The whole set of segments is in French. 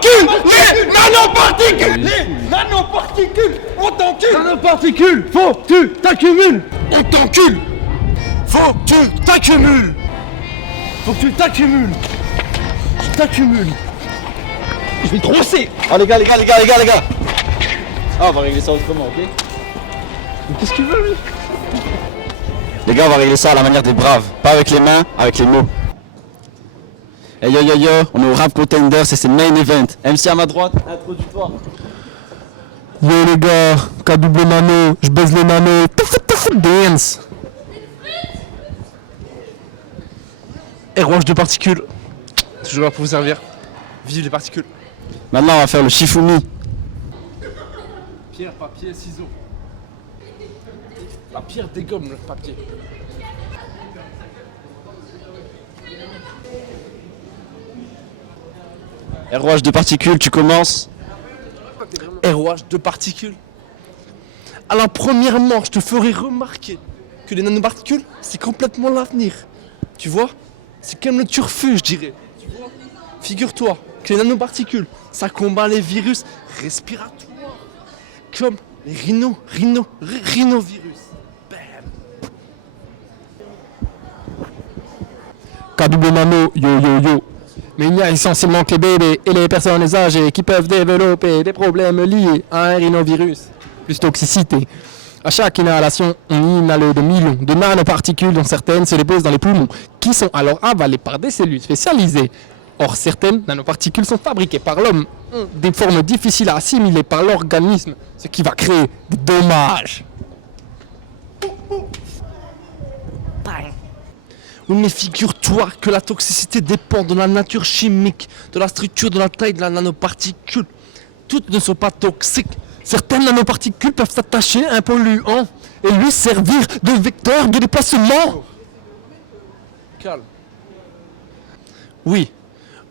t'encule. Les nanoparticules. Les nanoparticules. On t'encule. Nanoparticules, faut que tu t'accumules. On t'encule. Faut que tu t'accumules. Faut que tu t'accumules. Tu t'accumules. Je vais te rosser. Oh les gars. Ah, on va régler ça autrement, ok? Mais qu'est-ce qu'il veut lui? Les gars, on va régler ça à la manière des braves. Pas avec les mains, avec les mots. Hey yo, on est au Rap Contenders et c'est le main event. MC à ma droite, introduis-toi. Yo les gars, K-double nano, je baise les nanos. Dance. Rouage de particules. Toujours là pour vous servir. Vive les particules. Maintenant, on va faire le Shifumi. Pierre, papier, ciseaux. La pierre dégomme le papier. Rouage de particules, tu commences. Rouage de particules. Alors premièrement, je te ferai remarquer que les nanoparticules, c'est complètement l'avenir. Tu vois? C'est comme le turfu, je dirais. Tu vois? Figure-toi que les nanoparticules, ça combat les virus respiratoires. Comme les rhinovirus. Bam. K-double nano, yo. Mais il n'y a essentiellement que les bébés et les personnes âgées qui peuvent développer des problèmes liés à un rhinovirus, plus toxicité. À chaque inhalation, on inhale des millions de nanoparticules dont certaines se déposent dans les poumons, qui sont alors avalées par des cellules spécialisées. Or, certaines nanoparticules sont fabriquées par l'homme, ont des formes difficiles à assimiler par l'organisme, ce qui va créer des dommages. Oui, mais figure-toi que la toxicité dépend de la nature chimique, de la structure, de la taille de la nanoparticule. Toutes ne sont pas toxiques. Certaines nanoparticules peuvent s'attacher à un polluant et lui servir de vecteur de déplacement. Calme. Oui.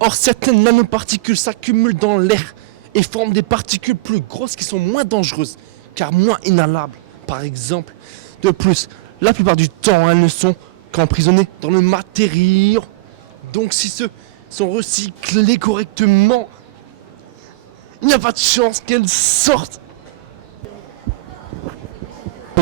Or, certaines nanoparticules s'accumulent dans l'air et forment des particules plus grosses qui sont moins dangereuses, car moins inhalables, par exemple. De plus, la plupart du temps, elles ne sont qu'emprisonnées dans le matériau. Donc, si ceux sont recyclés correctement, il n'y a pas de chance qu'elles sortent.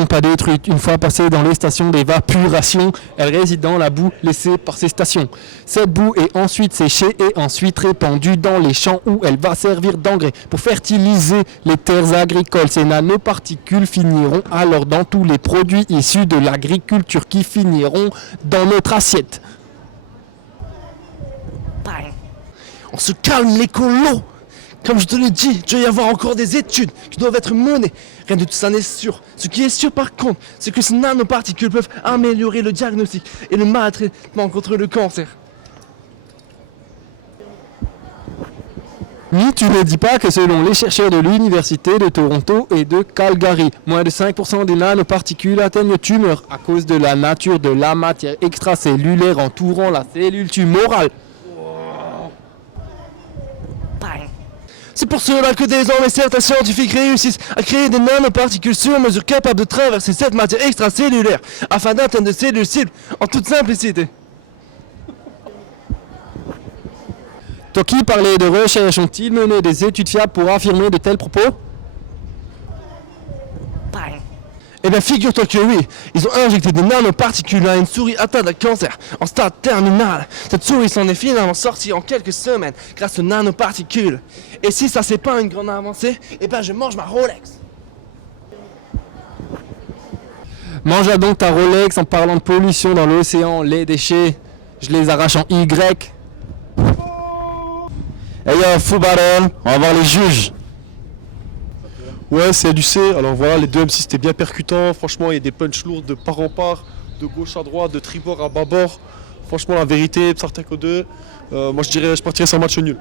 Pas détruite. Une fois passées dans les stations d'évaporation, elles résident dans la boue laissée par ces stations. Cette boue est ensuite séchée et ensuite répandue dans les champs où elle va servir d'engrais pour fertiliser les terres agricoles. Ces nanoparticules finiront alors dans tous les produits issus de l'agriculture qui finiront dans notre assiette. On se calme les colos. Comme je te l'ai dit, il doit y avoir encore des études qui doivent être menées. Rien de tout ça n'est sûr. Ce qui est sûr par contre, c'est que ces nanoparticules peuvent améliorer le diagnostic et le traitement contre le cancer. Ni tu ne dis pas que selon les chercheurs de l'université de Toronto et de Calgary, moins de 5% des nanoparticules atteignent le tumeur à cause de la nature de la matière extracellulaire entourant la cellule tumorale. C'est pour cela que désormais certains scientifiques réussissent à créer des nanoparticules sur mesure capables de traverser cette matière extracellulaire afin d'atteindre des cellules cibles en toute simplicité. Toi qui parlais de recherche, ont-ils mené des études fiables pour affirmer de tels propos? Eh bien figure-toi que oui, ils ont injecté des nanoparticules à une souris atteinte de cancer en stade terminal. Cette souris s'en est finalement sortie en quelques semaines grâce aux nanoparticules. Et si ça c'est pas une grande avancée, eh ben je mange ma Rolex. Mange donc ta Rolex en parlant de pollution dans l'océan, les déchets, je les arrache en Y. Hey yo, fou battle, on va voir les juges. Ouais, c'est du C. Alors voilà, les deux MC c'était bien percutant. Franchement, il y a des punchs lourds de part en part, de gauche à droite, de tribord à bâbord. Franchement, la vérité, Psarteko 2. Moi je partirais sur un match nul.